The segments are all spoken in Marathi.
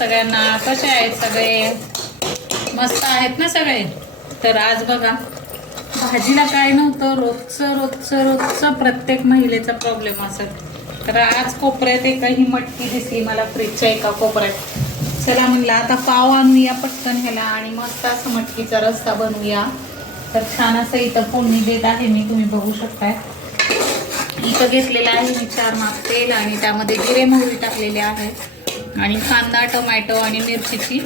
सगळ्यांना कसे आहेत सगळे? मस्त आहेत ना सगळे? तर आज बघा भाजीला काय नव्हतं रोजचं रोजचं रोजचं प्रत्येक महिलेचा प्रॉब्लेम असत. तर आज कोपऱ्यात एका ही मटकी दिसली मला फ्रीजच्या एका कोपऱ्यात. चला म्हणलं आता पाव आणूया पटकन ह्याला आणि मस्त असं मटकीचा रस्ता बनवूया. तर छान असं इथं फोडणी देत आहे मी तुम्ही बघू शकताय. इथं घेतलेलं आहे मी चार माप तेल आणि त्यामध्ये जिरे मोहरी टाकलेले आहे आणि कांदा टोमॅटो आणि मिरचीची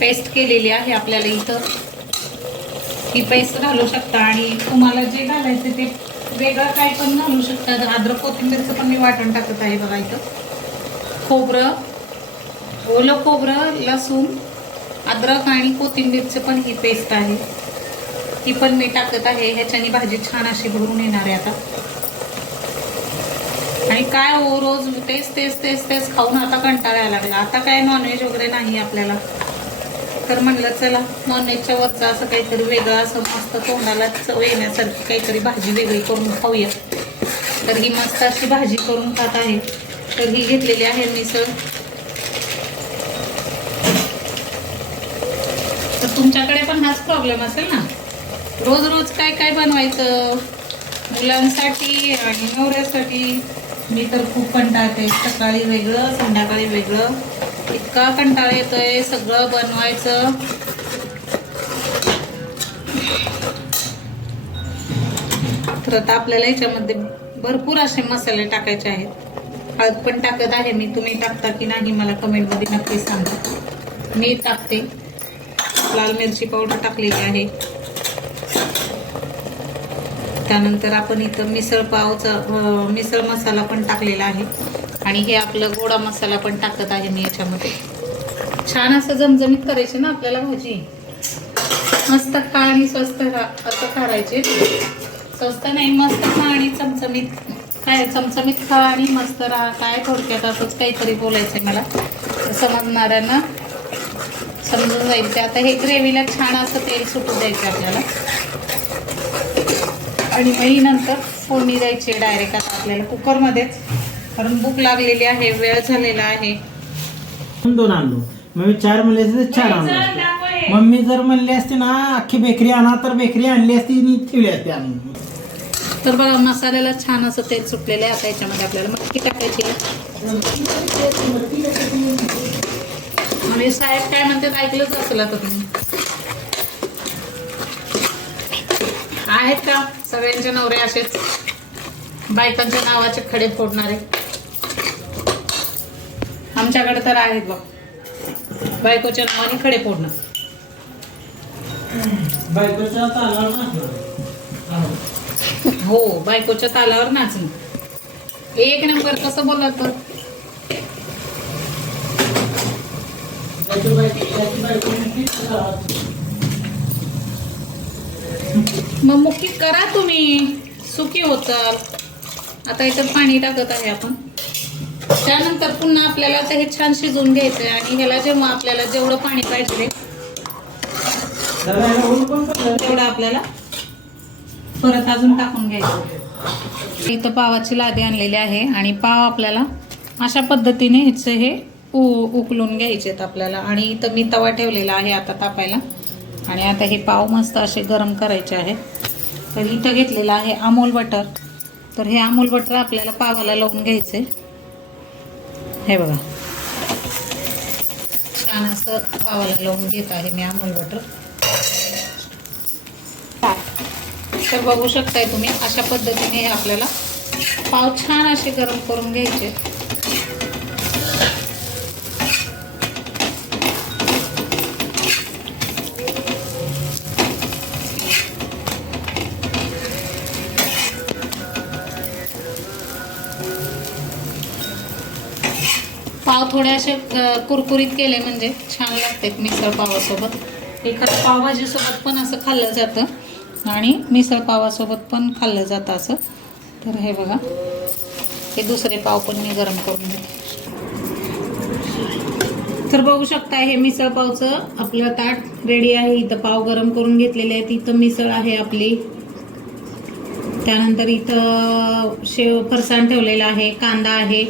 पेस्ट केलेली आहे आपल्याला इथं. ही पेस्ट घालू शकता आणि तुम्हाला जे घालायचं ते वेगळं काय पण घालू शकता. अद्रक कोथिंबीरचं पण मी वाटण टाकत आहे बघा इथं. खोबरं ओलं खोबरं लसूण अद्रक आणि कोथिंबीरचं पण ही पेस्ट आहे. ही पण मी टाकत आहे. ह्याच्याने भाजी छान अशी भरून येणार आहे आता. आणि काय हो रोज तेच तेच तेच तेच खाऊन आता कंटाळा लागला. आता काय नॉनव्हेज वगैरे नाही आपल्याला. तर म्हणलं चला नॉनव्हेजच्या वरचं असं काहीतरी वेगळं असं मस्त तोंडाला चव येण्यासारखी काहीतरी भाजी वेगळी करून खाऊया. तर ही मस्त अशी भाजी करून खात आहे. तर ही घेतलेली आहे मिसळ तर तुमच्याकडे पण हाच प्रॉब्लेम असेल ना? रोज रोज काय काय बनवायचं? मुलांसाठी आणि नवऱ्यासाठी. मी तर खूप कंटाळते सकाळी वेगळं संध्याकाळी वेगळं. इतका कंटाळा येतोय सगळं बनवायचं. तर आता आपल्याला याच्यामध्ये भरपूर असे मसाले टाकायचे आहेत. हळद पण टाकत आहे मी. तुम्ही टाकता की नाही मला कमेंटमध्ये नक्की सांगा. मी टाकते. लाल मिरची पावडर टाकलेली आहे. त्यानंतर आपण इथं मिसळ पावचा मिसळ मसाला पण टाकलेला आहे. आणि हे आपलं गोडा मसाला पण टाकत आहे मी याच्यामध्ये. छान असं जमजमीत करायचे ना आपल्याला भाजी. मस्त खा आणि स्वस्त खा असं करायचे. स्वस्त नाही मस्त खा आणि चमचमीत. काय चमचमीत खा आणि मस्त राहा काय थोडक्यात असंच काहीतरी बोलायचं आहे मला. समजणाऱ्यांना समजून जाईल ते. आता हे ग्रेव्हीला छान असं तेल सुटू द्यायचं आपल्याला. आणि मग ही नंतर फोडणी द्यायची डायरेक्ट आता आपल्याला कुकरमध्येच. कारण भूक लागलेली आहे वेळ झालेला आहे. दोन आणलो. मग मी चार म्हणले असते तर चार आणलो असते. मम्मी जर म्हणली असते ना अख्खी बेकरी आणा तर बेकरी आणली असती आणि ठेवली असते आणून. तर बघा मसाल्याला छान असं तेल सुटलेलं आहे आता याच्यामध्ये आपल्याला. मटकी टाकायची आहे. आणि साहेब काय म्हणतात ऐकलंच असेल आता तुम्ही. आहेत का? सगळ्यांचे नवरे असेच. बायकांच्या नावाचे खडे फोडणारे. आमच्याकडे तर आहेत बघ. बायकोच्या नावाने खडे फोडणं. बायकोच्या तालावर. हो बायकोच्या तालावर नाचणं. एक नंबर कसं बोलत तर बायको- मग मुक्की करा तुम्ही. सुखी होतं. आता इथं पाणी टाकत आहे आपण. त्यानंतर पुन्हा आपल्याला ते हे छान शिजवून घ्यायचं आहे आणि ह्याला जेव्हा आपल्याला जेवढं पाणी पाहिजे तेवढं आपल्याला परत अजून टाकून घ्यायचं. इथं पावाची लादी आणलेली आहे आणि पाव आपल्याला अशा पद्धतीने ह्याचं हे उ उकलून घ्यायचे आहेत आपल्याला. आणि इथं मी तवा ठेवलेला आहे आता तापायला. आणि आता हे पाव मस्त असे गरम करायचे आहेत तर इथं घेतलेलं आहे अमूल बटर. तर हे अमूल बटर आपल्याला पावाला लावून घ्यायचे. हे बघा. छान असं पावाला लावून घेत आहे मी अमूल बटर. तर बघू शकताय तुम्ही अशा पद्धतीने हे आपल्याला पाव छान असे गरम करून घ्यायचे. पाव थोडे असे कुरकुरीत केले म्हणजे छान लागते मिसळ पावासोबत. एखाद्या पावभाजीसोबत पण असं खाल्लं जातं आणि मिसळ पावासोबत पण खाल्लं जातं असं. तर हे बघा हे दुसरे पाव पण मी गरम करून घेते. तर बघू शकता हे मिसळ पावचं आपलं ताट रेडी आहे. इथं पाव गरम करून घेतलेले आहेत. इथं मिसळ आहे आपली. त्यानंतर इथं शेव फरसाण ठेवलेला आहे. कांदा आहे.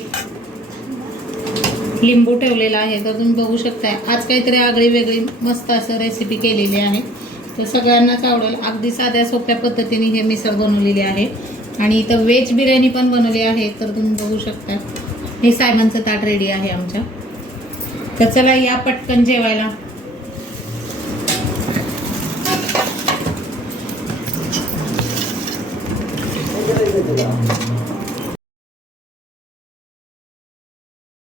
लिंबू ठेवलेला आहे तर तुम्ही बघू शकताय. आज काहीतरी आगळी वेगळी मस्त असं रेसिपी केलेली आहे. तर सगळ्यांनाच आवडेल. अगदी साध्या सोप्या पद्धतीने हे मिसळ बनवलेली आहे. आणि इथं व्हेज बिर्याणी पण बनवली आहे तर तुम्ही बघू शकता. हे सायमनचं ताट रेडी आहे आमच्या. तर चला या पटकन जेवायला.